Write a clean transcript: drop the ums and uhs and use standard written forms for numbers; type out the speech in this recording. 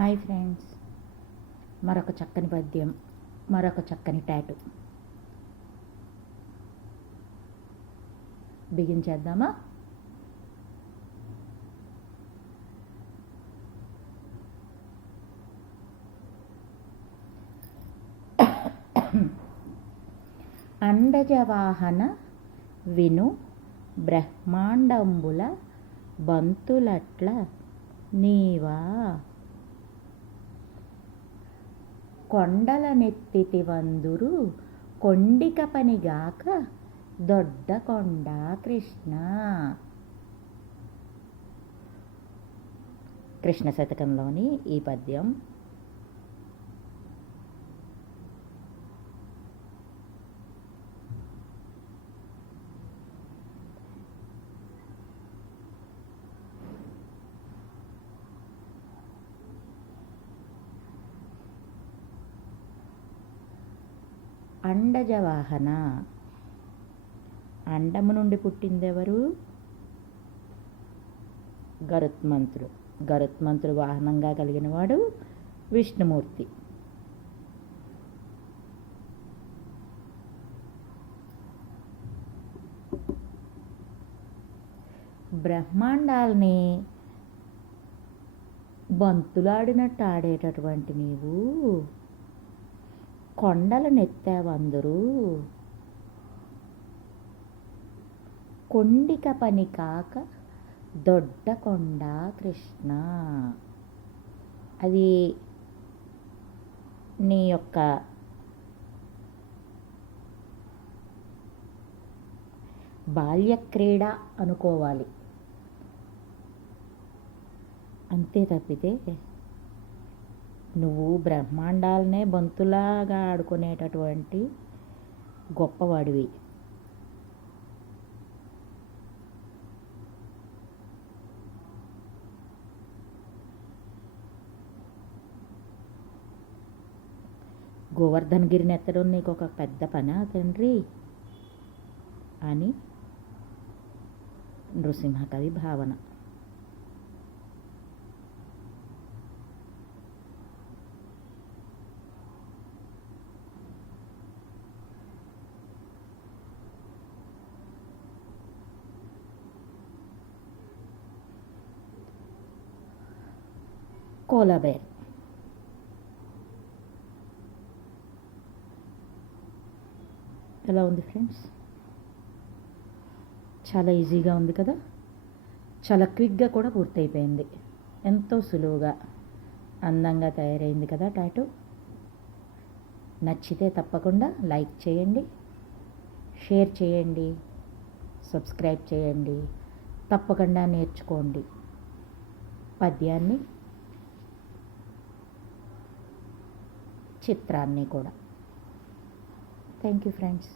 Hi friends, మరొక చక్కని పద్యం, మరొక చక్కని టాటూ. బిగించేద్దామా? అండజవాహన విను బ్రహ్మాండంబుల బంతులట్ల నీవా కొండల నెత్తితి వందురు కొండిక పనిగాక దొడ్డ కొండ కృష్ణ. కృష్ణ శతకంలోని ఈ పద్యం. అండజవాహన, అండము నుండి పుట్టిందెవరు? గరుత్మంతుడు. గరుత్మంతుడు వాహనంగా కలిగిన వాడు విష్ణుమూర్తి. బ్రహ్మాండాల్ని బంతులాడినట్టు ఆడేటటువంటి నీవు కొండలు నెత్తావందరూ కొండిక పని కాక దొడ్డ కొండ కృష్ణ. అది నీ యొక్క బాల్యక్రీడ అనుకోవాలి, అంతే తప్పితే నువ్వు బ్రహ్మాండాలనే బంతులాగా ఆడుకునేటటువంటి గొప్పవాడివి. గోవర్ధనగిరిని ఎత్తడం నీకు ఒక పెద్ద పనా తండ్రి అని నృసింహకవి భావన. కోలాబేర్. ఎలా ఉంది ఫ్రెండ్స్? చాలా ఈజీగా ఉంది కదా, చాలా క్విక్గా కూడా పూర్తయిపోయింది, ఎంతో సులువుగా అందంగా తయారైంది కదా టాటూ. నచ్చితే తప్పకుండా లైక్ చేయండి, షేర్ చేయండి, సబ్స్క్రైబ్ చేయండి, తప్పకుండా నేర్చుకోండి పద్యాన్ని, చిత్రాన్ని కూడా. Thank you friends.